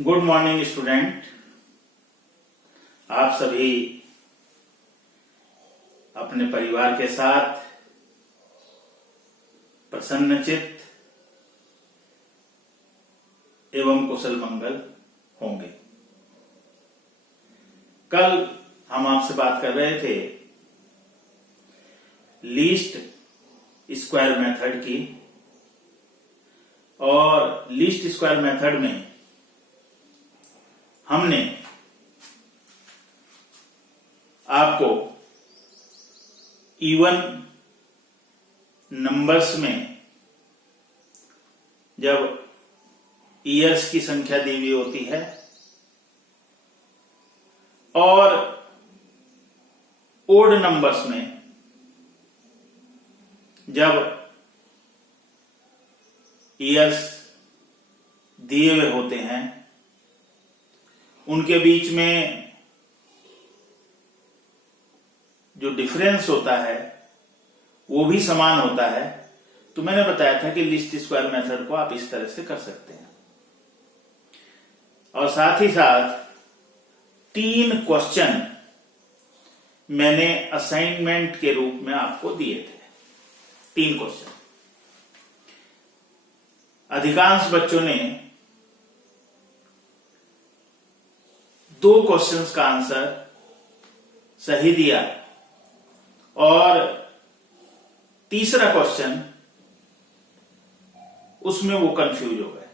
Good morning student. आप सभी अपने परिवार के साथ प्रसन्नचित्त एवं कुशल मंगल होंगे। कल हम आपसे बात कर रहे थे लीस्ट स्क्वायर मेथड की, और लीस्ट स्क्वायर मेथड में हमने आपको इवन नंबर्स में जब ईयर्स की संख्या दी हुई होती है और ओड नंबर्स में जब ईयर्स दिए हुए होते हैं, उनके बीच में जो डिफरेंस होता है वो भी समान होता है। तो मैंने बताया था कि लीस्ट स्क्वायर मेथड को आप इस तरह से कर सकते हैं। और साथ ही साथ 3 क्वेश्चन मैंने असाइनमेंट के रूप में आपको दिए थे। 3 क्वेश्चन। अधिकांश बच्चों ने 2 क्वेश्चंस का आंसर सही दिया और तीसरा क्वेश्चन उसमें वो कंफ्यूज हो गए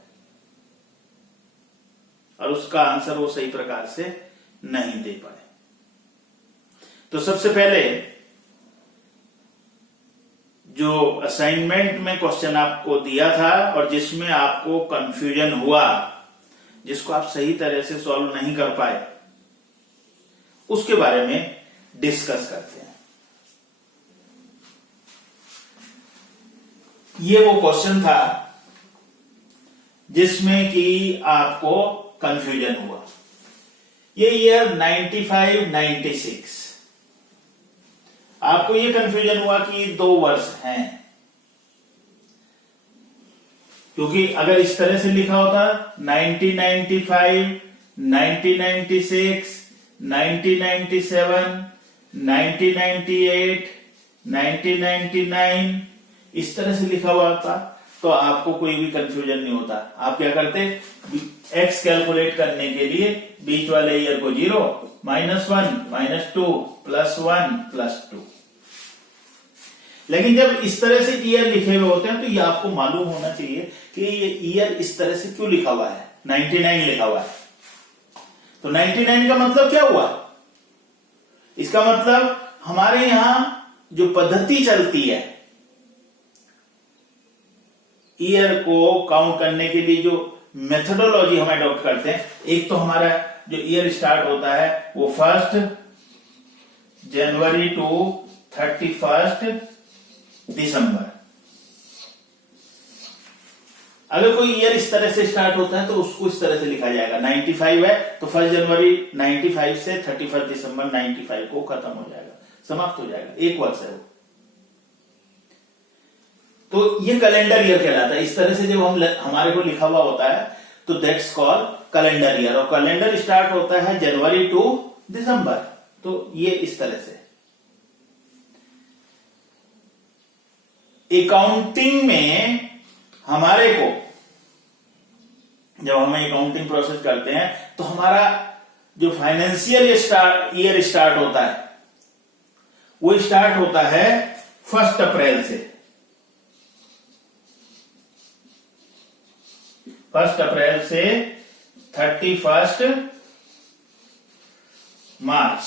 और उसका आंसर वो सही प्रकार से नहीं दे पाए। तो सबसे पहले जो असाइनमेंट में क्वेश्चन आपको दिया था और जिसमें आपको कंफ्यूजन हुआ, जिसको आप सही तरह से सॉल्व नहीं कर पाए, उसके बारे में डिस्कस करते हैं। ये वो क्वेश्चन था जिसमें कि आपको कंफ्यूजन हुआ। ये ईयर 95-96 आपको ये कंफ्यूजन हुआ कि 2 वर्ष हैं, क्योंकि अगर इस तरह से लिखा होता 1995, 1996, 1997, 1998, 1999 इस तरह से लिखा हुआ था तो आपको कोई भी कंफ्यूजन नहीं होता। आप क्या करते, एक्स कैलकुलेट करने के लिए बीच वाले ईयर को 0, -1, -2, +1, +2। लेकिन जब इस तरह से ईयर लिखे हुए होते हैं तो ये आपको मालूम होना चाहिए कि ये ईयर इस तरह से क्यों लिखा हुआ है। 99 लिखा हुआ है तो 99 का मतलब क्या हुआ? इसका मतलब हमारे यहां जो पद्धति चलती है ईयर को काउंट करने के लिए, जो मेथोडोलॉजी हम अडॉप्ट करते हैं, एक तो हमारा जो ईयर स्टार्ट होता है वो 1 जनवरी टू 31 दिसंबर। अगर कोई ईयर इस तरह से स्टार्ट होता है तो उसको इस तरह से लिखा जाएगा। 95 है तो 1 जनवरी 95 से 31 दिसंबर 95 को खत्म हो जाएगा, समाप्त हो जाएगा, 1 वर्ष है वो। तो ये कैलेंडर ईयर कहलाता है। इस तरह से जब हमारे को लिखा हुआ होता है तो दैट्स कॉल्ड कैलेंडर ईयर। और कैलेंडर स्टार्ट होता है जनवरी टू दिसंबर। तो ये इस तरह से अकाउंटिंग में हमारे को, जब हम अकाउंटिंग प्रोसेस करते हैं तो हमारा जो फाइनेंशियल ईयर स्टार्ट होता है वो स्टार्ट होता है 1 अप्रैल से। 1 अप्रैल से 31 मार्च।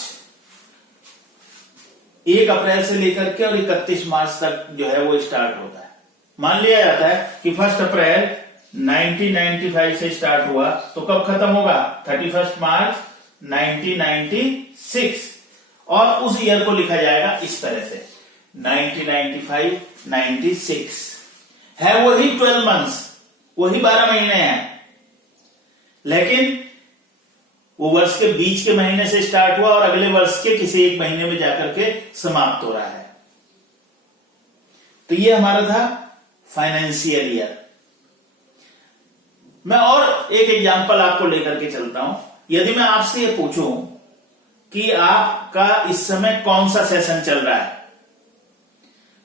1 अप्रैल से लेकर के और 31 मार्च तक जो है वो स्टार्ट होता है। मान लिया जाता है कि 1 अप्रैल 1995 से स्टार्ट हुआ तो कब खत्म होगा? 31 मार्च 1996। और उस ईयर को लिखा जाएगा इस तरह से 1995-96 है। वही 12 मंथ्स, वही 12 महीने हैं, लेकिन वो वर्ष के बीच के महीने से स्टार्ट हुआ और अगले वर्ष के किसी एक महीने में जाकर के समाप्त हो रहा है। तो ये हमारा था फाइनेंशियल ईयर। मैं और एक एग्जांपल आपको लेकर के चलता हूं। यदि मैं आपसे ये पूछूं कि आपका इस समय कौन सा सेशन चल रहा है,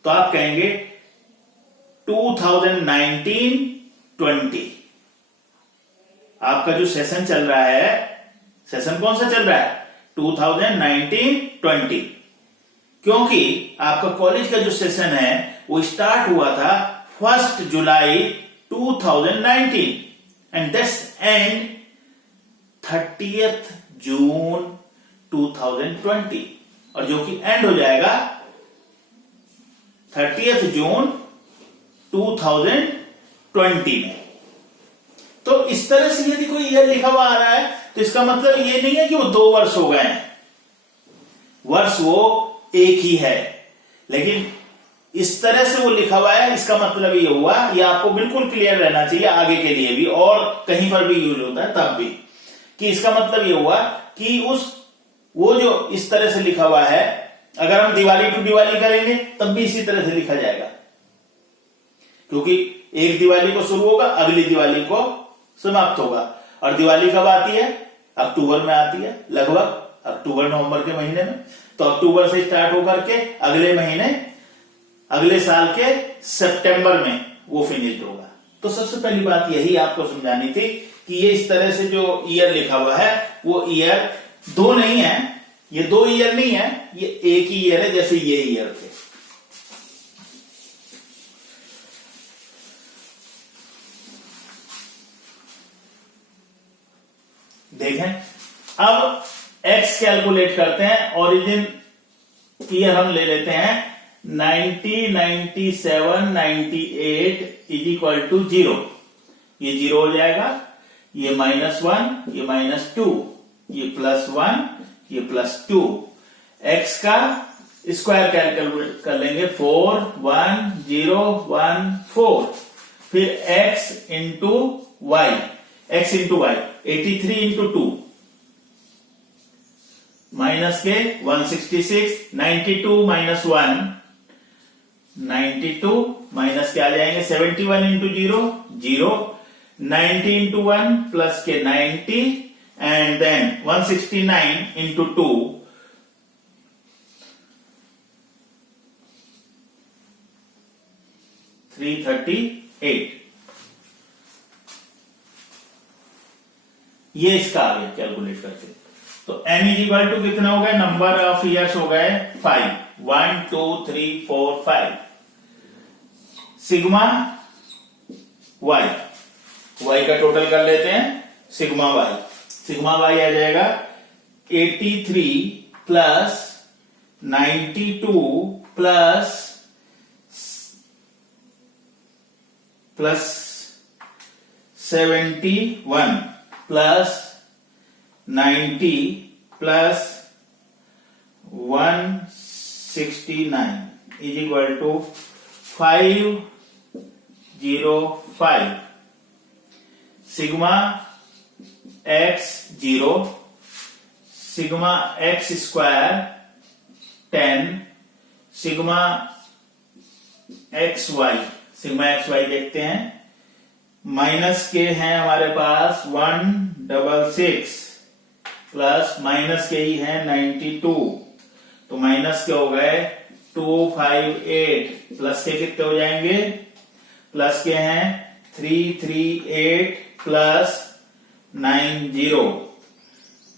तो आप कहेंगे 2019-20। आपका जो सेशन चल रहा है, सेशन कौन सा चल रहा है? 2019-20। क्योंकि आपका कॉलेज का जो सेशन है वो स्टार्ट हुआ था 1 जुलाई 2019 एंड दैट्स एंड 30 जून 2020, और जो कि एंड हो जाएगा 30 जून 2020 में। तो इस तरह से यदि कोई ईयर लिखा हुआ आ रहा है तो इसका मतलब ये नहीं है कि वो 2 वर्ष हो गए हैं, वर्ष वो एक ही है, लेकिन इस तरह से वो लिखा हुआ है, इसका मतलब ये हुआ, ये आपको बिल्कुल क्लियर रहना चाहिए आगे के लिए भी, और कहीं पर भी यूज होता है तब भी, कि इसका मतलब ये हुआ कि वो जो इस तरह से लिखा हुआ है, अगर हम दिवाली टू दिवाली करेंगे तब भी इसी तरह से लिखा जाएगा, क्योंकि एक दिवाली को शुरू होगा, अगली दिवाली को समाप्त होगा। और दिवाली कब आती है? अक्टूबर में आती है, लगभग अक्टूबर नवंबर के महीने में। तो अक्टूबर से स्टार्ट होकर के अगले महीने, अगले साल के सितंबर में वो फिनिश्ड होगा। तो सबसे पहली बात यही आपको समझानी थी कि ये इस तरह से जो ईयर लिखा हुआ है वो ईयर 2 नहीं है, ये 2 ईयर नहीं है, ये एक ही ईयर है, जैसे ये ईयर थे। देखें, अब x कैलकुलेट करते हैं। ओरिजिन ईयर हम ले लेते हैं 90, 97, 98 इज इक्वल टू 0। ये 0 हो जाएगा, ये -1, ये -2, ये +1, ये +2। x का स्क्वायर कैलकुलेट कर लेंगे 41014, फिर x into y, x into y 83 into 2 minus के 166, 92 माइनस 1 92 माइनस के आ जाएंगे 71 इंटू 0 0, 90 इंटू 1 प्लस के 90 एंड देन 169 इंटू 2 338। ये इसका आ गया कैलकुलेट करके। तो n इज इक्वल टू कितना हो गए? नंबर ऑफ ईयर्स हो गए 5, 1 2 3 4 5। सिग्मा y, y का टोटल कर लेते हैं, सिग्मा y आ जाएगा 83 plus 92 plus 71 plus 90 plus 169 is equal to 505। Sigma x 0, sigma x square 10, sigma xy देखते हैं, माइनस के हैं हमारे पास 166 प्लस माइनस के ही है 92, तो माइनस के हो गए 258, प्लस के कितने हो जाएंगे? प्लस के हैं 338 प्लस 90,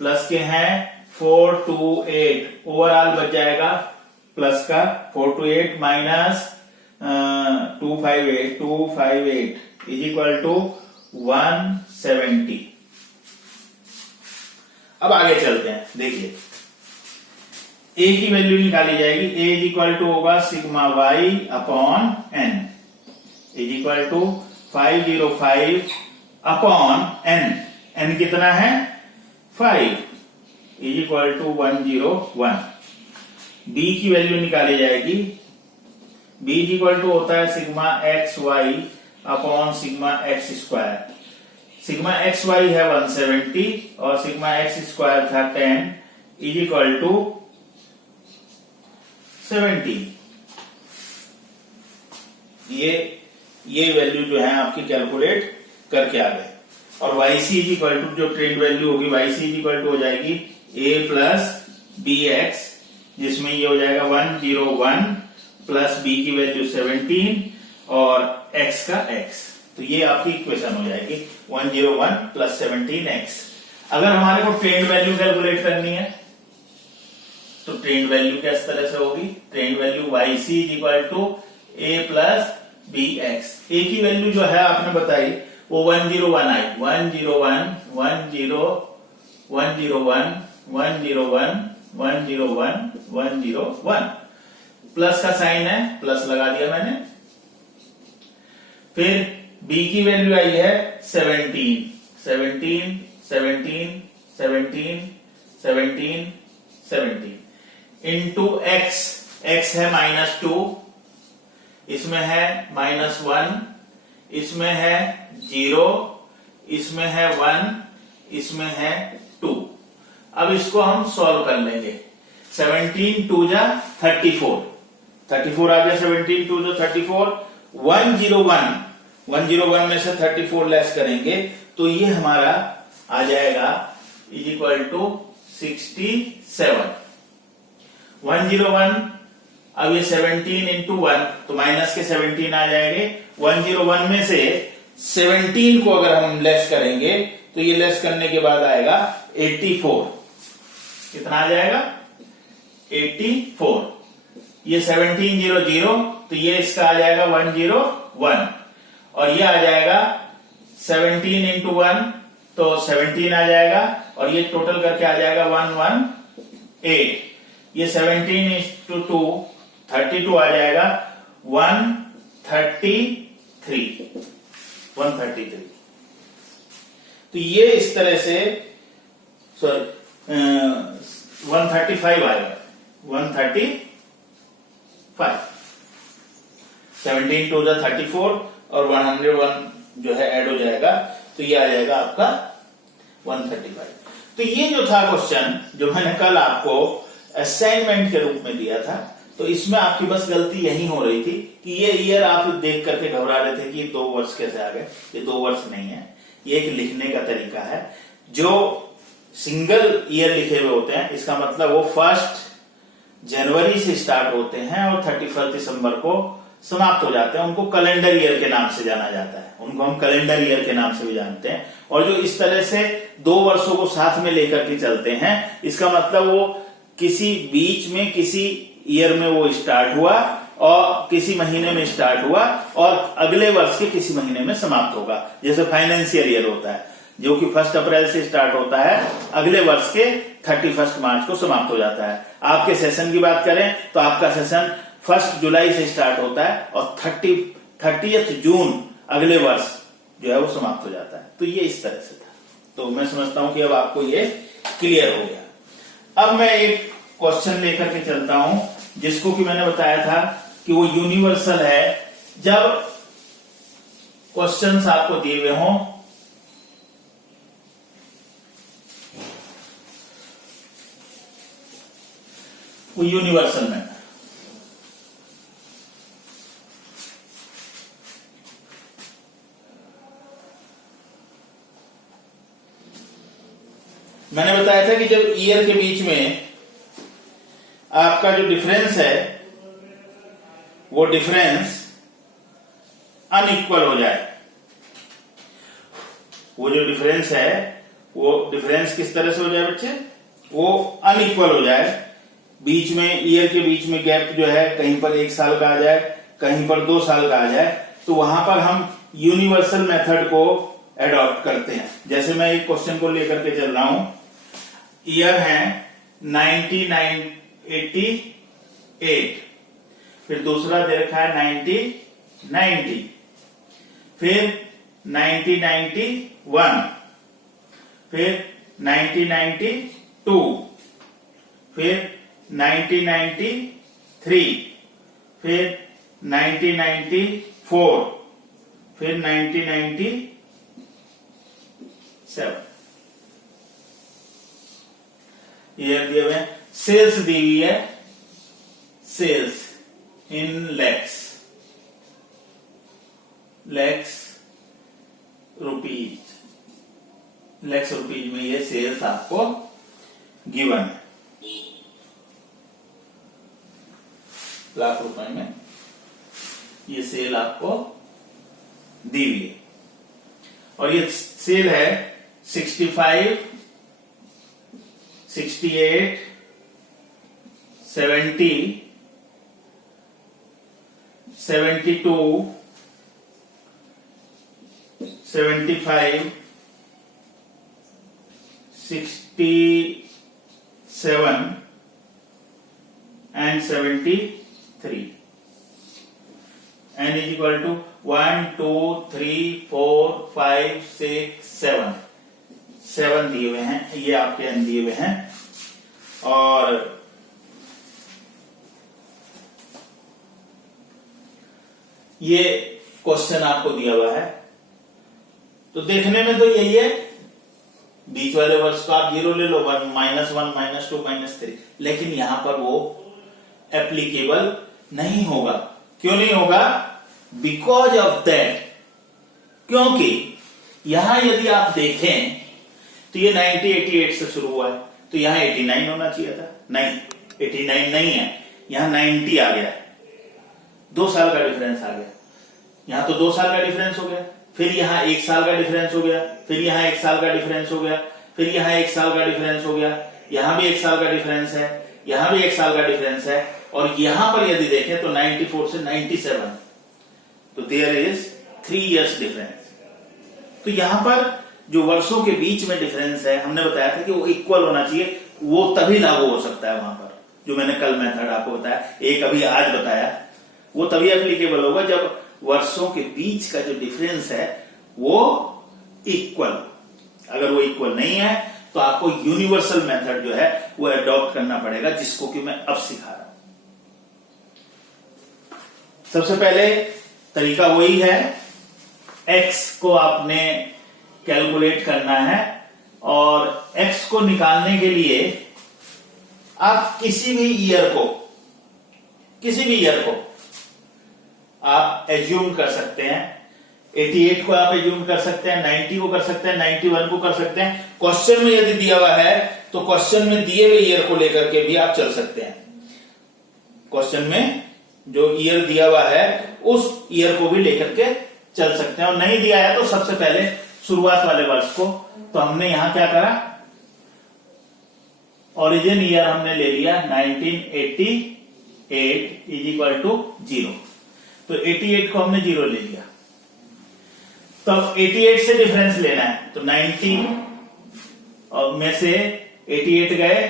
प्लस के हैं 428, ओवरऑल बच जाएगा प्लस का 428 माइनस 258 इज इक्वल टू 170। अब आगे चलते हैं, देखिए a की वैल्यू निकाली जाएगी। a इज इक्वल टू होगा sigma y upon n is equal to 505 upon n। n कितना है? 5 इज इक्वल टू 101। b की वैल्यू निकाली जाएगी। b इज इक्वल टू होता है sigma xy upon sigma x square. Sigma xy है 170 और सिग्मा x स्क्वायर था 10 इज इक्वल टू 70। ये वैल्यू जो है आपकी कैलकुलेट करके आ गए। और YC इज इक्वल टू जो ट्रेंड वैल्यू होगी YC इज इक्वल टू हो जाएगी A प्लस BX, जिसमें ये हो जाएगा 101 प्लस B की वैल्यू 17 और X का X। तो ये आपकी इक्वेशन हो जाएगी 101 प्लस 17X। अगर हमारे को ट्रेंड वैल्यू कैलकुलेट करनी है तो ट्रेंड वैल्यू किस तरह से होगी, trend value YC is equal to A plus BX। A की वैल्यू जो है आपने बताई वो 101 आई, 101 101 101 101 101 101, प्लस का साइन है, प्लस लगा दिया मैंने। फिर B की वैल्यू आई है 17 17 17 17 17 17 इंटू X, X है -2, इसमें है -1, इसमें है 0, इसमें है 1, इसमें है 2। अब इसको हम सॉल्व कर लेंगे। 17 2 जा 34, 34 आ गया, 17 2 जा 34, 101 में से 34 लेस करेंगे तो ये हमारा आ जाएगा इज इक्वल टू 67। 101, अब ये 17 इंटू 1 तो माइनस के 17 आ जाएंगे। 101 में से 17 को अगर हम लेस करेंगे तो ये लेस करने के बाद आएगा 84। कितना आ जाएगा 84। ये 17 0 0 तो ये इसका आ जाएगा 101 और ये आ जाएगा 17 इंटू 1 तो 17 आ जाएगा और ये टोटल करके आ जाएगा 118। ये 17 इंटू 2 32 आ जाएगा 133। तो ये इस तरह से 135 आएगा, 135। 17 2 34 और 101 जो है ऐड हो जाएगा तो ये आ जाएगा आपका 135। तो ये जो था क्वेश्चन जो मैंने कल आपको असाइनमेंट के रूप में दिया था, तो इसमें आपकी बस गलती यही हो रही थी कि ये ईयर आप देख करके घबरा रहे थे कि 2 वर्ष कैसे आ गए। ये 2 वर्ष नहीं है, ये एक लिखने का तरीका है। जो सिंगल ईयर लिखे हुए होते हैं इसका मतलब वो 1 जनवरी से स्टार्ट होते हैं और 31 दिसंबर को समाप्त हो जाते हैं। उनको कैलेंडर ईयर के नाम से जाना जाता है, उनको हम कैलेंडर ईयर के नाम से भी जानते हैं। और जो इस तरह से 2 वर्षों को साथ में लेकर के चलते हैं, इसका मतलब वो किसी बीच में किसी ईयर में वो स्टार्ट हुआ और किसी महीने में स्टार्ट हुआ और अगले वर्ष के किसी महीने में समाप्त होगा। जैसे फाइनेंशियल ईयर होता है जो कि 1 अप्रैल से स्टार्ट होता है, अगले वर्ष के 31 मार्च को समाप्त हो जाता है। आपके सेशन की बात करें तो आपका सेशन 1 जुलाई से स्टार्ट होता है और 30 जून अगले वर्ष जो है वो समाप्त हो जाता है। तो ये इस तरह से था। तो मैं समझता हूं कि अब आपको ये क्लियर हो गया। अब मैं एक क्वेश्चन लेकर के चलता हूं जिसको कि मैंने बताया था कि वो यूनिवर्सल है। जब क्वेश्चंस आपको दिए हुए हों वो यूनिवर्सल में, मैंने बताया था कि जब ईयर के बीच में आपका जो डिफरेंस है वो डिफरेंस अनइक्वल हो जाए, वो जो डिफरेंस है वो डिफरेंस किस तरह से हो जाए बच्चे, वो अनइक्वल हो जाए। बीच में ईयर के बीच में गैप जो है कहीं पर 1 साल का आ जाए, कहीं पर 2 साल का आ जाए, तो वहां पर हम यूनिवर्सल मेथड को एडॉप्ट करते हैं। जैसे मैं एक क्वेश्चन को लेकर के चल रहा हूं, ईयर है 1988, फिर दूसरा दे रखा है 1990, फिर 1991, फिर 1992, फिर 1993, फिर 1994, फिर 1997। ईयर दिए हुए हैं। सेल्स दी हुई है, सेल्स इन लैक्स रुपीज, लाख रुपीज में ये सेल्स आपको गिवन है, लाख रुपए में ये सेल आपको दी हुई है। और ये सेल है 65, 68, 70, 72, 75, 67 and 73, n is equal to 1, 2, 3, 4, 5, 6, 7, 7 दिए हुए हैं, ये आपके n दिए हुए हैं। और ये क्वेश्चन आपको दिया हुआ है, तो देखने में तो यही है, बीच वाले वर्ष को आप 0 ले लो, -1, -2, -3, लेकिन यहां पर वो एप्लीकेबल नहीं होगा। क्यों नहीं होगा? बिकॉज ऑफ दैट, क्योंकि यहां यदि आप देखें तो ये 90, 88 से शुरू हुआ है, तो यहां 89 होना चाहिए था, नहीं 89 नहीं है, यहां 90 आ गया, 2 साल का डिफरेंस आ गया। यहां तो 2 साल का डिफरेंस हो गया, फिर यहां 1 साल का डिफरेंस हो गया, फिर यहां 1 साल का डिफरेंस हो गया, फिर यहां 1 साल का डिफरेंस हो गया, यहां भी 1 साल का डिफरेंस है, यहां भी 1 साल का डिफरेंस है, और यहां पर यदि देखें तो 94 से 97, तो देयर इज 3 इयर्स डिफरेंस। तो यहां पर जो वर्षों के बीच में डिफरेंस है, हमने बताया था कि वो इक्वल होना चाहिए, वो तभी लागू हो सकता है वहां पर, जो मैंने कल मेथड आपको बताया, एक अभी आज बताया, वो तभी एप्लीकेबल होगा जब वर्षों के बीच का जो डिफरेंस है वो इक्वल। अगर वो इक्वल नहीं है तो आपको यूनिवर्सल मेथड जो है वो अडॉप्ट करना पड़ेगा, जिसको कि मैं अब सिखा रहा हूं। सबसे पहले तरीका वही है, x को आपने कैलकुलेट करना है, और x को निकालने के लिए आप किसी भी ईयर को आप एज्यूम कर सकते हैं। 88 को आप एज्यूम कर सकते हैं, 90 को कर सकते हैं, 91 को कर सकते हैं। क्वेश्चन में यदि दिया हुआ है तो क्वेश्चन में दिए हुए ईयर को लेकर के भी आप चल सकते हैं। क्वेश्चन में जो ईयर दिया हुआ है उस ईयर को भी लेकर के चल सकते हैं, और नहीं दिया है तो सबसे पहले शुरुआत वाले वर्ष को, तो हमने यहां क्या करा, ओरिजिन ईयर हमने ले लिया 1988 इज इक्वल टू 0, तो 88 को हमने 0 ले लिया। तो अब 88 से डिफरेंस लेना है, तो 90 और में से 88 गए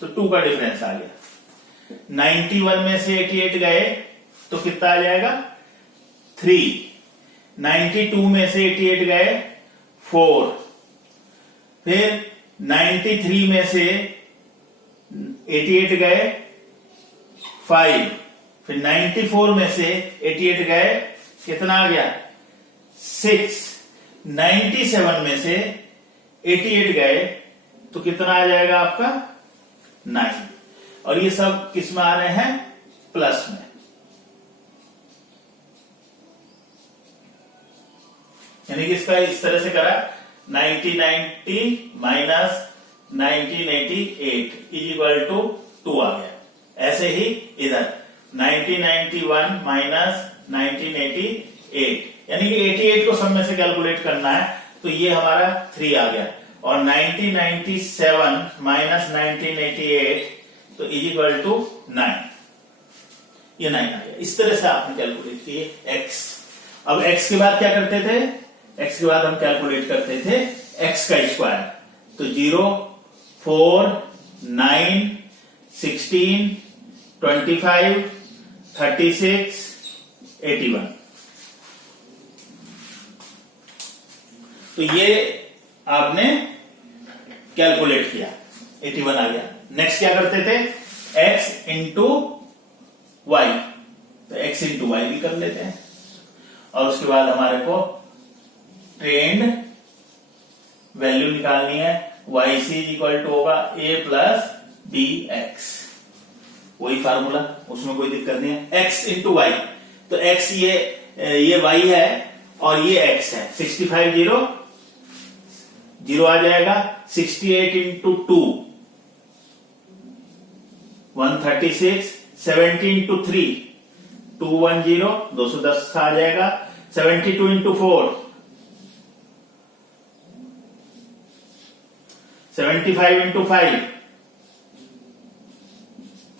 तो 2 का डिफरेंस आ गया, 91 में से 88 गए तो कितना आ जाएगा 3, 92 में से 88 गए 4, फिर 93 में से 88 गए 5, फिर 94 में से 88 गए कितना आ गया 6, 97 में से 88 गए तो कितना आ जाएगा आपका 9, और ये सब किस में आ रहे हैं, प्लस में। यानी कि इसका इस तरह से करा 1990 माइनस 1988 इज इक्वल टू 2 आ गया। ऐसे ही इधर 1991 माइनस 1988, यानी कि 88 को सब में से कैलकुलेट करना है, तो ये हमारा 3 आ गया, और 1997 माइनस 1988 तो इज इक्वल टू 9, ये 9 आ गया। इस तरह से आपने कैलकुलेट किए x। अब x के बाद क्या करते थे, x के बाद हम कैलकुलेट करते थे x का स्क्वायर, तो 0, 4, 9, 16, 25, 36, 81, तो ये आपने कैलकुलेट किया, 81 आ गया। नेक्स्ट क्या करते थे, x इंटू वाई, तो x इंटू वाई भी कर लेते हैं, और उसके बाद हमारे को ट्रेंड वैल्यू निकालनी है, वाई सी इक्वल टू होगा a प्लस बी एक्स, वही फार्मूला, उसमें कोई दिक्कत नहीं है। x इंटू वाई, तो x ये y है और ये x है, 65 0 जीरो आ जाएगा। 68 इंटू 2 136, 70 इंटू 3 210, 210 आ जाएगा। 72 इंटू 4 75 इंटू 5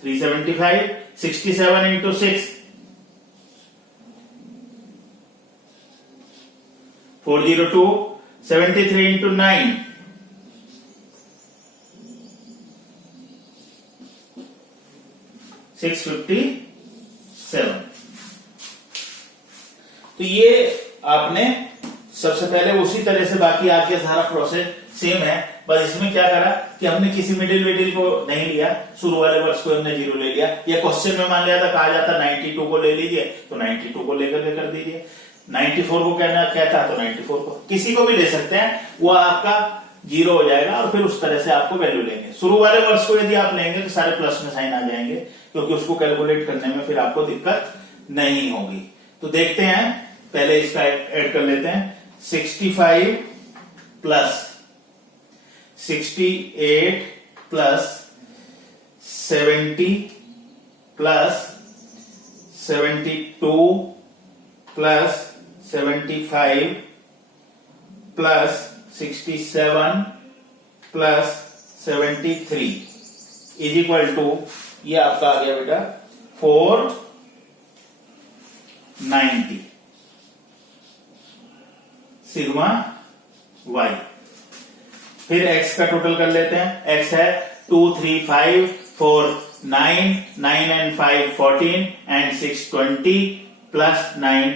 375, 67 इंटू 6 402, 73 इंटू 9 657। तो ये आपने सबसे पहले उसी तरह से, बाकी आपके सारा प्रोसेस सेम है, बस इसमें क्या करा कि हमने किसी मिडिल को नहीं लिया, शुरू वाले वर्ड्स को हमने जीरो ले लिया। या क्वेश्चन में मान लिया था, कहा जाता 92 को ले लीजिए, तो 92 को लेकर के कर दीजिए। 94 को कहता तो 94 को, किसी को भी ले सकते हैं, वो आपका जीरो हो जाएगा और फिर उस तरह से आपको वैल्यू लेंगे। शुरू वाले वर्ड्स को यदि आप लेंगे तो सारे प्लस में साइन आ जाएंगे, क्योंकि उसको कैलकुलेट करने में फिर आपको दिक्कत नहीं होगी। तो देखते हैं, पहले इसका ऐड कर लेते हैं। 65 plus 68 plus 70 plus 72 plus 75 plus 67 plus 73 is equal to, ये आपका आ गया बेटा 490 सिग्मा वाई। फिर x का टोटल कर लेते हैं। x है 2 3 5 4 9 9 and 5 14 and 6 20 plus 9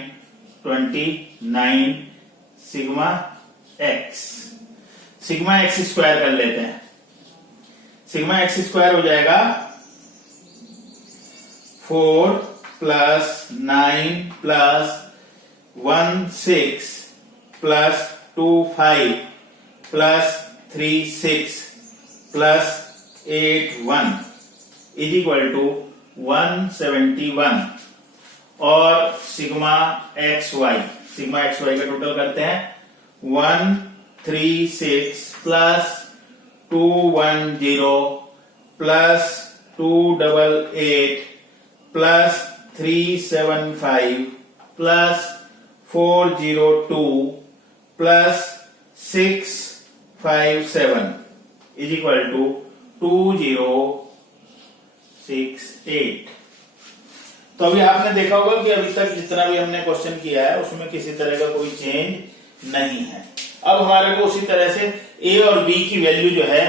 29 sigma x। Sigma x square कर लेते हैं। सिग्मा x स्क्वायर हो जाएगा 4 plus 9 plus 1 6 plus 2 5 plus 3 6 plus 8 1 is equal to 171। और सिग्मा एक्स वाई का टोटल करते हैं 136 plus 210 plus 288 plus 375 plus 402 plus 657 is equal to 2068। तो अभी आपने देखा होगा कि अभी तक जितना भी हमने क्वेश्चन किया है उसमें किसी तरह का कोई चेंज नहीं है। अब हमारे को उसी तरह से ए और बी की वैल्यू जो है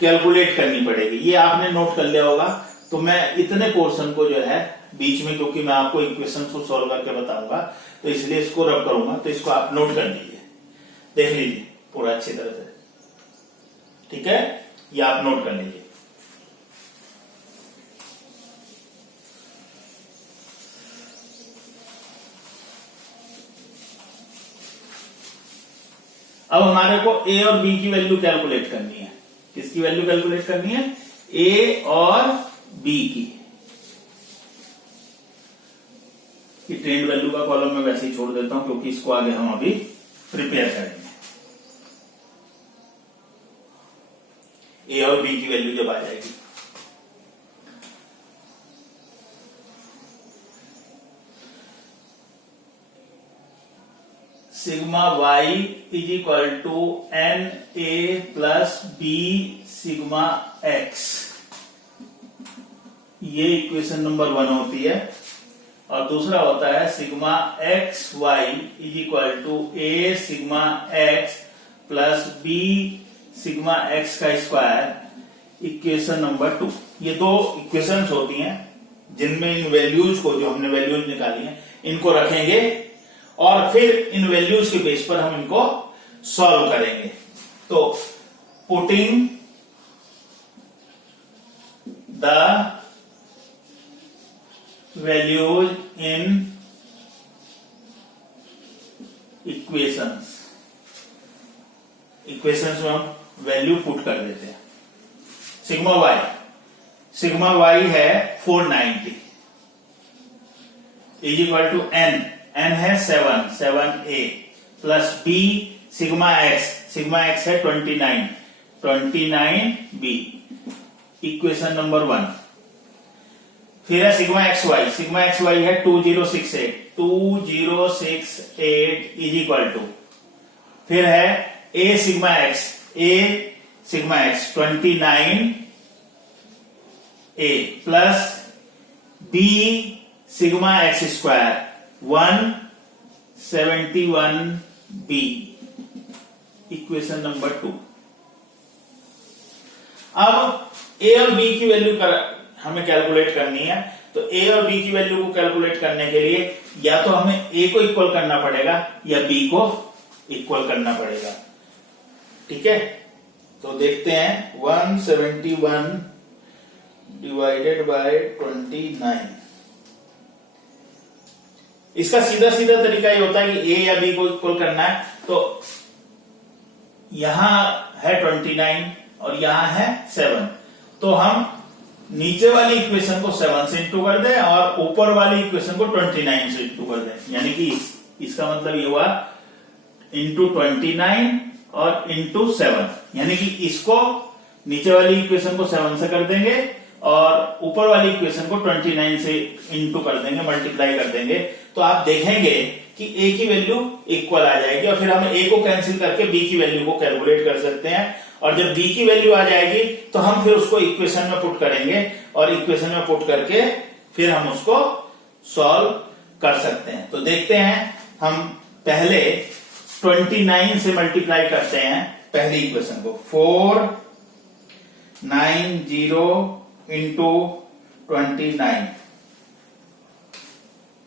कैलकुलेट करनी पड़ेगी। ये आपने नोट कर लिया होगा। तो मैं इतने पोर्शन को जो है बीच में, क्योंकि मैं आपको इक्वेशन को सॉल्व करके बताऊंगा, तो इसलिए इसको रब करूंगा। तो इसको आप नोट कर लीजिए, देख लीजिए पूरा अच्छी तरह से, ठीक है। ये आप नोट कर लीजिए। अब हमारे को ए और बी की वैल्यू कैलकुलेट करनी है। किसकी वैल्यू कैलकुलेट करनी है? ए और बी की। ट्रेंड वैल्यू का कॉलम में वैसे ही छोड़ देता हूं, क्योंकि इसको आगे हम अभी प्रिपेयर करेंगे। ए और बी की वैल्यू जब आ जाएगी, sigma y is equal to n a plus b sigma x, ये इक्वेशन नंबर 1 होती है। और दूसरा होता है sigma x y is equal to a sigma x plus b sigma x का स्क्वायर, इक्वेशन नंबर 2। ये दो इक्वेशंस होती हैं जिनमें इन वैल्यूज को, जो हमने वैल्यूज निकाली हैं, इनको रखेंगे और फिर इन वैल्यूज के बेस पर हम इनको सॉल्व करेंगे। तो putting the values in equations में हम वैल्यू पुट कर देते हैं। सिग्मा वाई है 490 इज इक्वल टू एन है 7 a plus b sigma x sigma x है 29 बी, इक्वेशन नंबर 1। फिर है सिग्मा एक्स वाई है 2068 इज इक्वल टू, फिर है a sigma x 29 plus b sigma x square 171 b, equation number 2। अब ए और B की वैल्यू हमें कैलकुलेट करनी है। तो ए और बी की वैल्यू को कैलकुलेट करने के लिए या तो हमें ए को इक्वल करना पड़ेगा या बी को इक्वल करना पड़ेगा। ठीक है, तो देखते हैं 171 डिवाइडेड बाय 29। इसका सीधा सीधा तरीका ये होता है कि ए या बी को इक्वल करना है। तो यहां है 29 और यहां है 7, तो हम नीचे वाली इक्वेशन को 7 से इंटू कर दें और ऊपर वाली इक्वेशन को 29 से इंटू कर दें। यानी कि इसका मतलब ये हुआ इंटू 29 और इंटू 7, यानी कि इसको नीचे वाली इक्वेशन को 7 से कर देंगे और ऊपर वाली इक्वेशन को 29 से इंटू कर देंगे, मल्टीप्लाई कर देंगे। तो आप देखेंगे कि ए की वैल्यू इक्वल आ जाएगी और फिर हम ए को कैंसिल करके बी की वैल्यू को कैलकुलेट कर सकते हैं। और जब बी की वैल्यू आ जाएगी तो हम फिर उसको इक्वेशन में पुट करेंगे और इक्वेशन में पुट करके फिर हम उसको सॉल्व कर सकते हैं। तो देखते हैं, हम पहले 29 से मल्टीप्लाई करते हैं पहली इक्वेशन को। 490 इंटू 29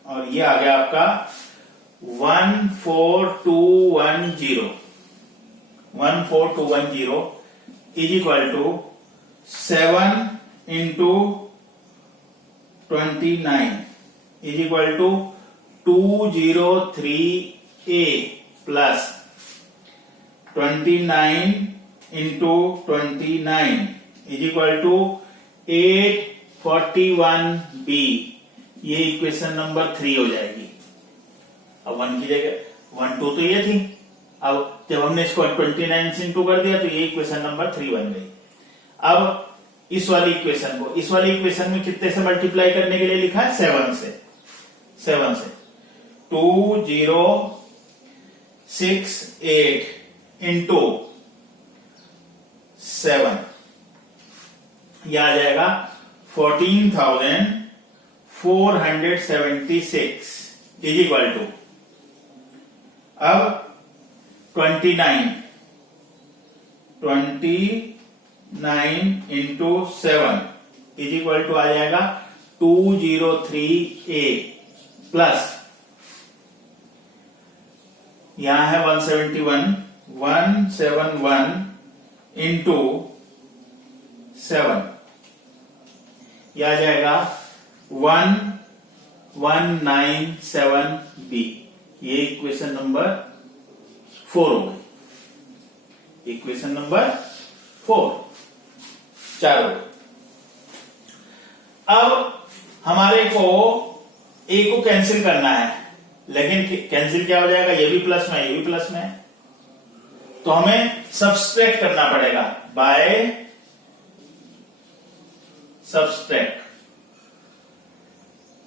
और ये आ गया आपका 14210 is equal to 7 into 29 is equal to 203A plus 29 into 29 is equal to 841B। ये इक्वेशन नंबर 3 हो जाएगी। अब 1 की जगह 1 2 तो ये थी, अब जब हमने इसको 29 से इंटू कर दिया तो ये इक्वेशन नंबर 3 बन गई। अब इस वाली इक्वेशन में कितने से मल्टीप्लाई करने के लिए लिखा है? 7 से 2068 इंटू 7, यह आ जाएगा 14,476 इज इक्वल टू, अब 29 इंटू 7 इज इक्वल टू आ जाएगा 203A प्लस यहां है 171 इंटू 7, यह आ जाएगा 1197B। ये इक्वेशन नंबर 4 हो गई, इक्वेशन नंबर 4 हो गई। अब हमारे को ए को कैंसिल करना है, लेकिन कैंसिल क्या हो जाएगा? ये भी प्लस में, ये भी प्लस में है, तो हमें सब्सट्रैक्ट करना पड़ेगा बाय सब्सट्रैक्ट,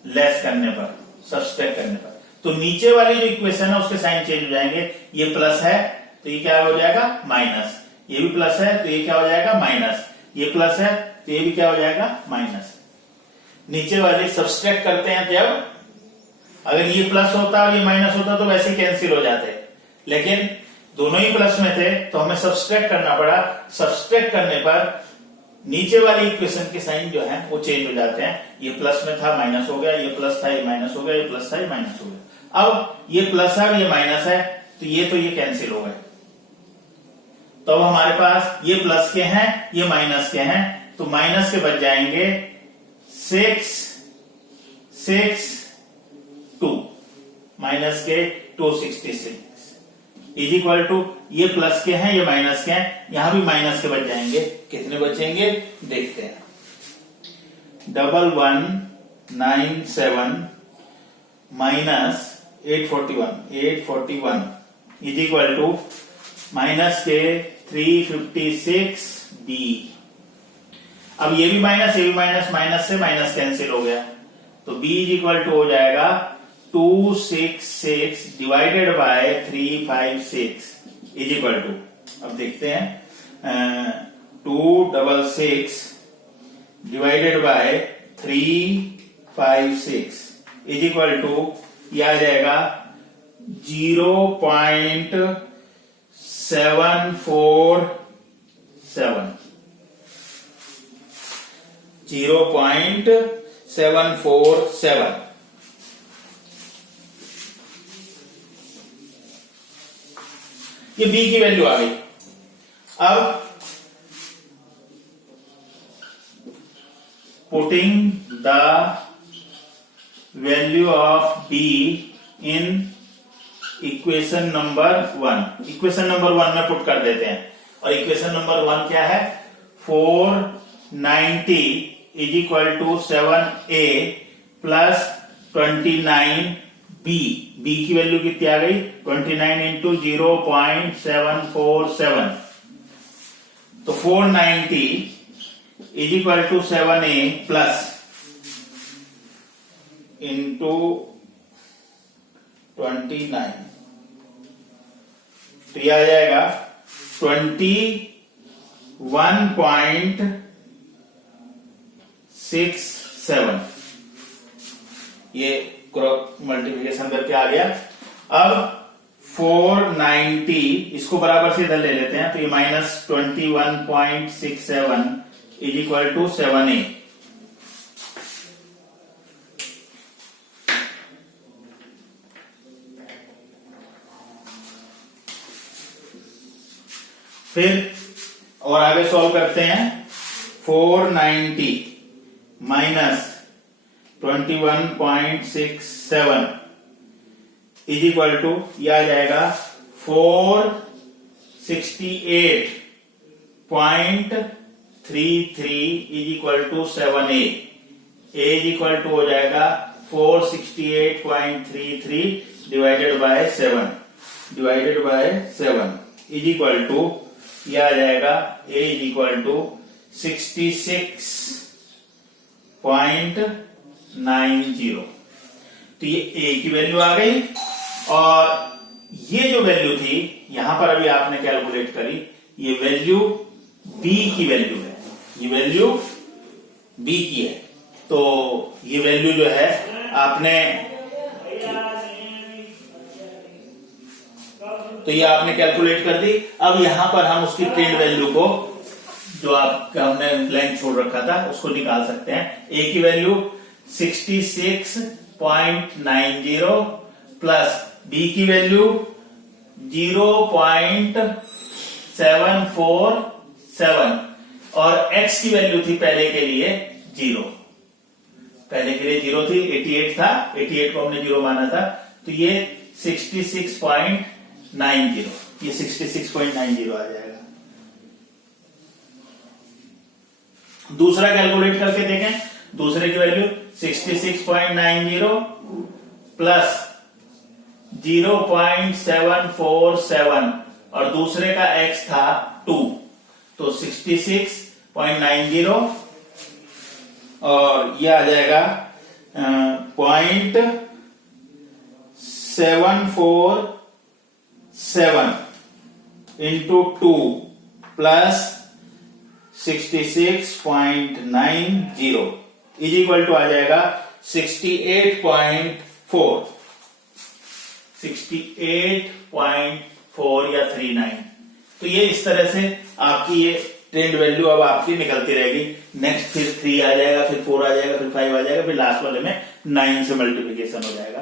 लेस करने पर, सब्सट्रैक्ट करने पर। तो नीचे वाली जो इक्वेशन है उसके साइन चेंज हो जाएंगे। ये प्लस है तो ये क्या हो जाएगा? माइनस। ये भी प्लस है तो ये क्या हो जाएगा? माइनस। ये प्लस है तो ये भी क्या हो जाएगा? माइनस। नीचे वाले सब्सट्रैक्ट करते हैं जब, अगर ये प्लस होता और ये माइनस होता तो वैसे कैंसिल हो जाते, लेकिन दोनों ही प्लस में थे तो हमें सब्सट्रैक्ट करना पड़ा। सब्सट्रैक्ट करने पर नीचे वाली इक्वेशन के साइन जो है वो चेंज हो जाते हैं। ये प्लस में था, माइनस हो गया, ये प्लस था, ये माइनस हो गया, ये प्लस था, ये माइनस हो गया। अब ये प्लस है और ये माइनस है तो ये कैंसिल हो गए। तो अब हमारे पास ये प्लस के हैं, ये माइनस के हैं, तो माइनस के बच जाएंगे 6 2 माइनस के 266 इज इक्वल टू, ये प्लस के हैं, ये माइनस के हैं, यहां भी माइनस के बच जाएंगे। कितने बचेंगे देखते हैं। 1197 minus 841 is equal to minus के 356 बी। अब ये भी माइनस, ये भी माइनस, माइनस से माइनस कैंसिल हो गया, तो b इज इक्वल टू हो जाएगा 266 divided by 356 is equal to, अब देखते हैं 266 divided by 356 is equal to, यह आ जाएगा 0.747 0.747। ये b की वैल्यू आ गई। अब putting the value of b in equation number 1, equation number 1 में पुट कर देते हैं, और इक्वेशन नंबर 1 क्या है, 490 is equal to 7a plus 29b। b की वैल्यू कितनी आ गई, 29 इंटू 0.747, तो 490 is equal to 7a plus into 29, तो यह आ जाएगा 21.67। ये क्रॉस मल्टीप्लिकेशन करके आ गया। अब 490 इसको बराबर से इधर ले लेते हैं, तो ये minus 21.67 is equal to 7a। फिर और आगे सॉल्व करते हैं, 490 माइनस 21.67 इज इक्वल टू, यह आ जाएगा 468.33 is equal to 7a। a is equal to हो जाएगा 468.33 divided by 7 is equal to, यह आ जाएगा a इज इक्वल टू 66.90। तो ये a की वैल्यू आ गई, और ये जो वैल्यू थी यहां पर अभी आपने कैलकुलेट करी, ये वैल्यू b की वैल्यू है, ये वैल्यू b की है। तो ये वैल्यू जो है आपने कैलकुलेट कर दी। अब यहां पर हम उसकी ट्रेंड वैल्यू को, जो आपका हमने ब्लैंक छोड़ रखा था, उसको निकाल सकते हैं। a की वैल्यू 66.90 प्लस b की वैल्यू 0.747 और x की वैल्यू थी पहले के लिए 0, पहले के लिए 0 थी, 88 था, 88 को हमने 0 माना था, तो ये 66.90, ये 66.90 आ जाएगा। दूसरा कैलकुलेट करके देखें, दूसरे की वैल्यू 66.90 प्लस 0.747 और दूसरे का x था 2, तो 66.90 और यह आ जाएगा 0.747 into 2 plus 66.90 is equal to आ जाएगा 68.4 या 39। तो ये इस तरह से आपकी ये ट्रेंड वैल्यू अब आपकी निकलती रहेगी। नेक्स्ट फिर 3 आ जाएगा, फिर 4 आ जाएगा, फिर 5 आ जाएगा, फिर लास्ट वाले में 9 से मल्टीप्लिकेशन हो जाएगा।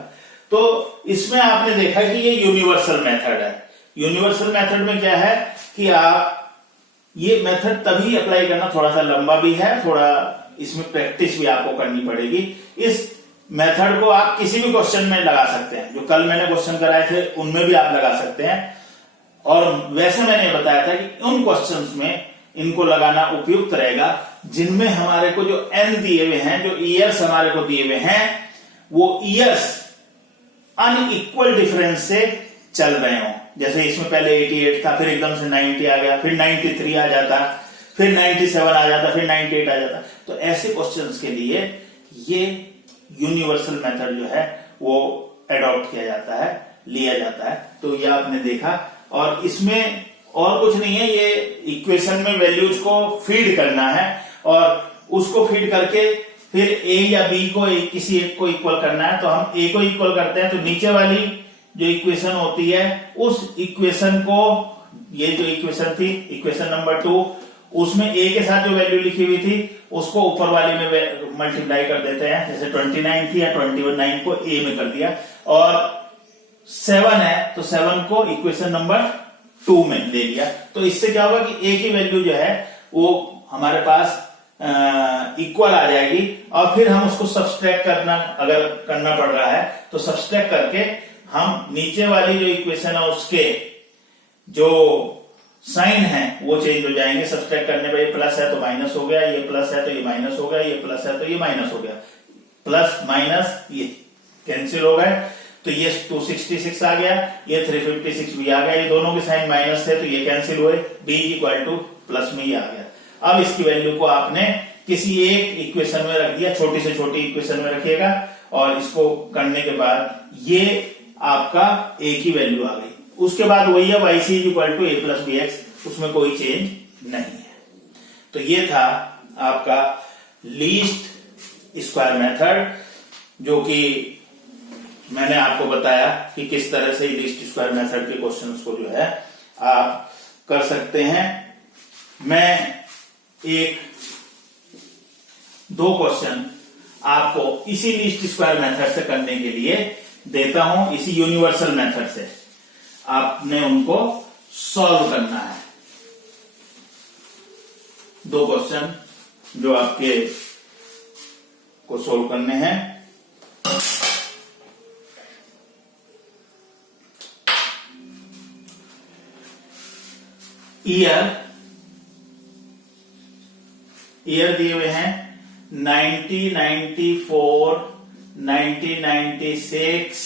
तो इसमें आपने देखा कि ये यूनिवर्सल मेथड है। यूनिवर्सल मेथड में क्या है कि आप ये मेथड तभी अप्लाई करना थोड़ा सा लंबा भी है, थोड़ा इसमें प्रैक्टिस भी आपको करनी पड़ेगी। इस मेथड को आप किसी भी क्वेश्चन में लगा सकते हैं, जो कल मैंने क्वेश्चन कराए थे उनमें भी आप लगा सकते हैं। और वैसे मैंने बताया था कि उन क्वेश्चंस में इनको लगाना उपयुक्त रहेगा जिनमें हमारे को जो n दिए हुए हैं, जो ईयर्स हमारे को दिए हुए हैं, वो ईयर्स अनइक्वल डिफरेंस से चल रहे हों। जैसे इसमें पहले 88 था, फिर एकदम से 90 आ गया, फिर 93 आ जाता, फिर 97 आ जाता, फिर 98 आ जाता। तो ऐसे क्वेश्चंस के लिए ये यूनिवर्सल मेथड जो है वो एडॉप्ट किया जाता है, लिया जाता है। तो ये आपने देखा, और इसमें और कुछ नहीं है, ये इक्वेशन में वैल्यूज को फीड करना है और उसको फीड करके फिर ए या बी को किसी एक को इक्वल करना है। तो हम ए को इक्वल करते हैं, तो नीचे वाली जो इक्वेशन होती है उस इक्वेशन को, ये जो इक्वेशन थी इक्वेशन नंबर 2, उसमें ए के साथ जो वैल्यू लिखी हुई थी उसको ऊपर वाले में मल्टीप्लाई कर देते हैं। जैसे 29 थी या 29 को ए में कर दिया, और 7 है तो 7 को इक्वेशन नंबर 2 में ले लिया। तो इससे क्या होगा कि ए की वैल्यू जो है वो हमारे पास इक्वल आ जाएगी, और फिर हम उसको सब्सट्रैक्ट करना, अगर करना पड़ रहा है तो सब्सट्रैक्ट करके हम नीचे वाली जो इक्वेशन है उसके जो साइन है वो चेंज हो जाएंगे। सब्सट्रैक्ट करने पर ये प्लस है तो माइनस हो गया, ये प्लस है तो ये माइनस हो गया, ये प्लस है तो ये माइनस हो गया, प्लस माइनस ये कैंसिल हो गए, तो ये 266 आ गया, ये 356 भी आ गया, ये दोनों के साइन माइनस थे तो ये कैंसिल हुए, b इक्वल टू प्लस में ही आ गया। अब इसकी वैल्यू को आपने किसी एक इक्वेशन में रख दिया, छोटी से छोटी इक्वेशन में रखिएगा, और इसको करने के बाद ये आपका a की वैल्यू आ गई। उसके बाद वही है y c equal to a plus b x, उसमें कोई चेंज नहीं है। तो ये था आपका लीस्ट स्क्वायर मेथड, जो कि मैंने आपको बताया कि किस तरह से लीस्ट स्क्वायर मेथड के क्वेश्चंस को जो है आप कर सकते हैं। मैं दो क्वेश्चन आपको इसी लीस्ट स्क्वायर मेथड से करने के लिए देता हूं, इसी यूनिवर्सल मेथड से आपने उनको सॉल्व करना है। दो क्वेश्चन जो आपके को सॉल्व करने हैं। ईयर दिए हुए हैं 1994, 1996,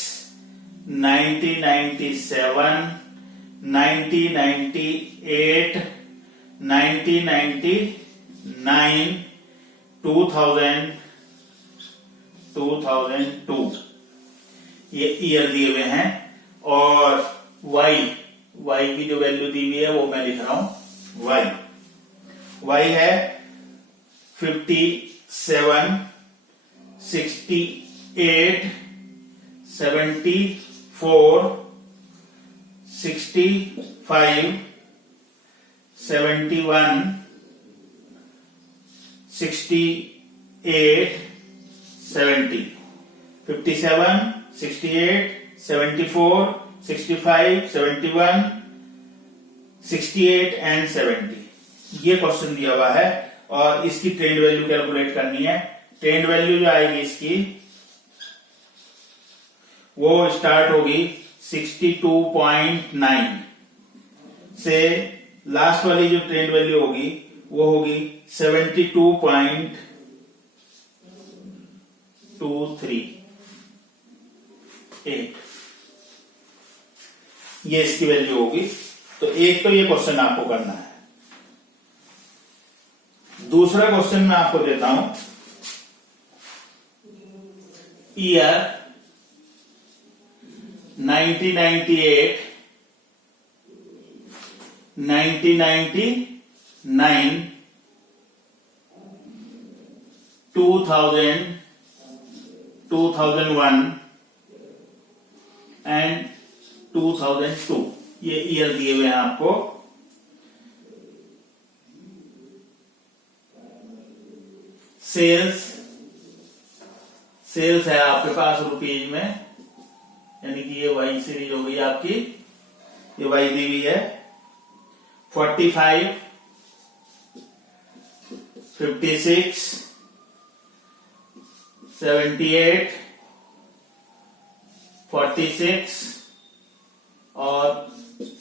1997, 1998, 1999, 2000, 2002 ये ईयर दिए हुए हैं। और y की जो वैल्यू दी हुई है वो मैं लिख रहा हूं y है 57, 68, 74, 65, 71, 68, 70, 57, 68, 74, 65, 71, 68 एंड 70 ये क्वेश्चन दिया हुआ है, और इसकी ट्रेंड वैल्यू कैलकुलेट करनी है। ट्रेंड वैल्यू जो आएगी इसकी वो स्टार्ट होगी 62.9 से, लास्ट वाली जो ट्रेंड वैल्यू होगी वो होगी 72.238 ये इसकी वैल्यू होगी। तो एक तो ये क्वेश्चन आपको करना है। दूसरा क्वेश्चन मैं आपको देता हूं, ईयर 1998, 1999, 2000, 2001 एंड 2002 ये ईयर दिए हुए हैं आपको। सेल्स है आपके पास रुपीज में, यानी कि ये वाई सीरीज हो गई आपकी, ये वाई दी हुई है 45, 56, 78, 46 और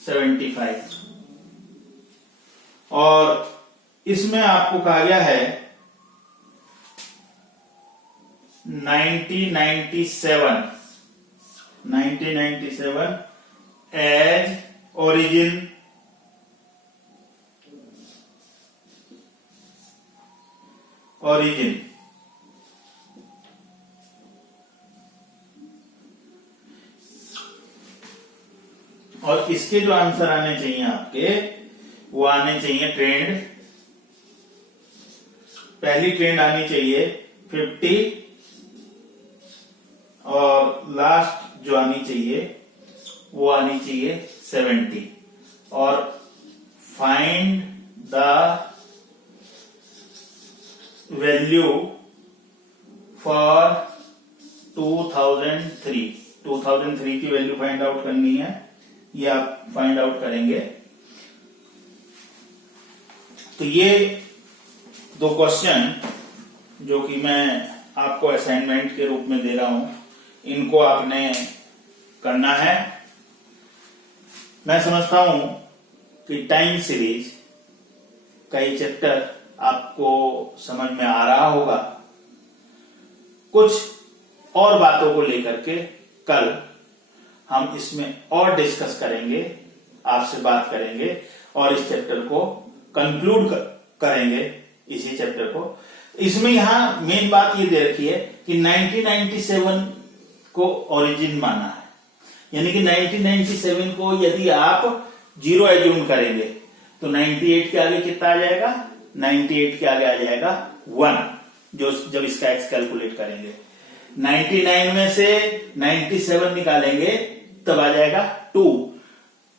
75। और इसमें आपको कहा गया है 1997 एज origin और इसके जो आंसर आने चाहिए आपके, वो आने चाहिए ट्रेंड। पहली ट्रेंड आनी चाहिए 50 और लास्ट जो आनी चाहिए वो आनी चाहिए 70। और फाइंड द वैल्यू फॉर 2003 की वैल्यू फाइंड आउट करनी है, ये आप फाइंड आउट करेंगे। तो ये दो क्वेश्चन जो कि मैं आपको असाइनमेंट के रूप में दे रहा हूं, इनको आपने करना है। मैं समझता हूं कि टाइम सीरीज का ये चैप्टर आपको समझ में आ रहा होगा। कुछ और बातों को लेकर के कल हम इसमें और डिस्कस करेंगे, आपसे बात करेंगे और इस चैप्टर को कंक्लूड करेंगे, इसी चैप्टर को। इसमें यहां मेन बात ये दे रखी है कि 1997 को ओरिजिन माना है, यानी कि 1997 को यदि आप 0 एज्यूम करेंगे तो 98 के आगे कितना आ जाएगा, 98 के आगे आ जाएगा 1, जो जब इसका एक्स कैलकुलेट करेंगे। 99 में से 97 निकालेंगे तब आ जाएगा 2,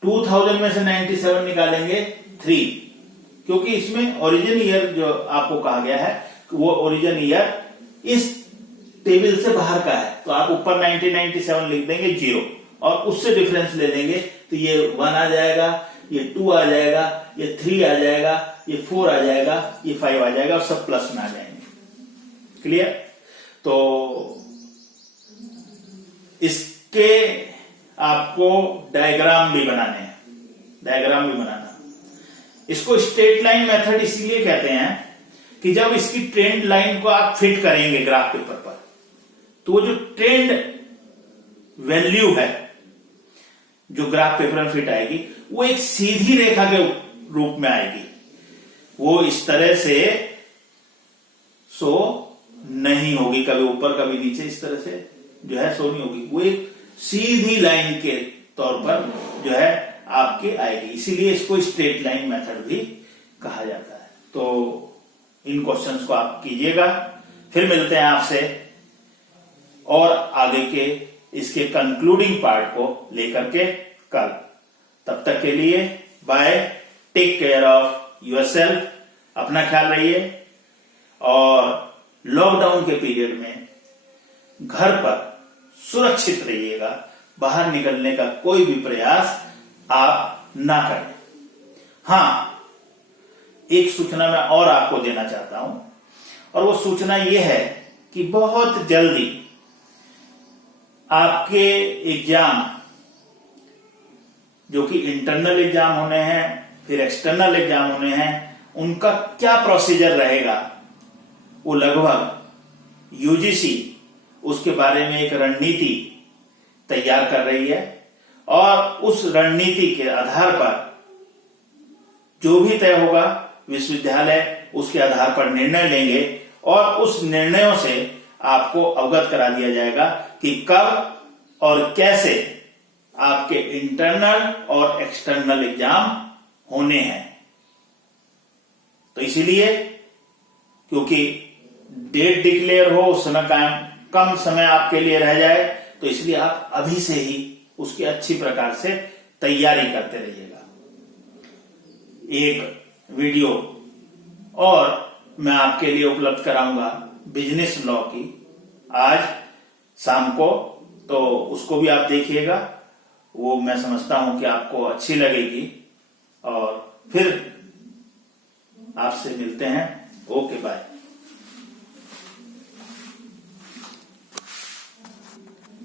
2000 में से 97 निकालेंगे 3, क्योंकि इसमें ओरिजिन ईयर जो आपको कहा गया है वो ओरिजिन ईयर इस टेबल से बाहर का है, तो आप ऊपर 1997 लिख देंगे 0 और उससे डिफरेंस ले लेंगे, तो ये 1 आ जाएगा, ये 2 आ जाएगा, ये 3 आ जाएगा, ये 4 आ जाएगा, ये 5 आ जाएगा और सब प्लस में आ जाएंगे। क्लियर? तो इसके आपको डायग्राम भी बनाने हैं, डायग्राम भी बनाना। इसको स्ट्रेट लाइन मेथड इसीलिए कहते हैं कि जब इसकी ट्रेंड लाइन को आप फिट करेंगे ग्राफ पेपर पर, तो वो जो ट्रेंड वैल्यू है जो ग्राफ पेपर में फिट आएगी वो एक सीधी रेखा के रूप में आएगी। वो इस तरह से शो नहीं होगी, कभी ऊपर कभी नीचे, इस तरह से जो है शो नहीं होगी। वो एक सीधी लाइन के तौर पर जो है आपके आएगी, इसीलिए इसको स्ट्रेट लाइन मेथड भी कहा जाता है। तो इन क्वेश्चंस को आप कीजिएगा, फिर मिलते हैं आपसे और आगे के इसके कंक्लूडिंग पार्ट को लेकर के कल। तब तक के लिए bye, take care of yourself, अपना ख्याल रहिए और लॉकडाउन के पीरियड में घर पर सुरक्षित रहिएगा, बाहर निकलने का कोई भी प्रयास आप ना करें। हां, एक सूचना मैं और आपको देना चाहता हूं, और वो सूचना ये है कि बहुत जल्दी आपके एग्जाम, जो कि इंटरनल एग्जाम होने हैं, फिर एक्सटर्नल एग्जाम होने हैं, उनका क्या प्रोसीजर रहेगा, वो लगभग यूजीसी उसके बारे में एक रणनीति तैयार कर रही है और उस रणनीति के आधार पर जो भी तय होगा विश्वविद्यालय उसके आधार पर निर्णय लेंगे और उस निर्णयों से आपको अवगत करा दिया जाएगा कि कब और कैसे आपके इंटरनल और एक्सटर्नल एग्जाम होने हैं। तो इसीलिए, क्योंकि डेट डिक्लेयर हो, उस समय कम समय आपके लिए रह जाए, तो इसलिए आप अभी से ही उसकी अच्छी प्रकार से तैयारी करते रहिएगा। एक वीडियो और मैं आपके लिए उपलब्ध कराऊंगा बिजनेस लॉ की आज शाम को, तो उसको भी आप देखिएगा। वो मैं समझता हूं कि आपको अच्छी लगेगी और फिर आपसे मिलते हैं। Okay, bye.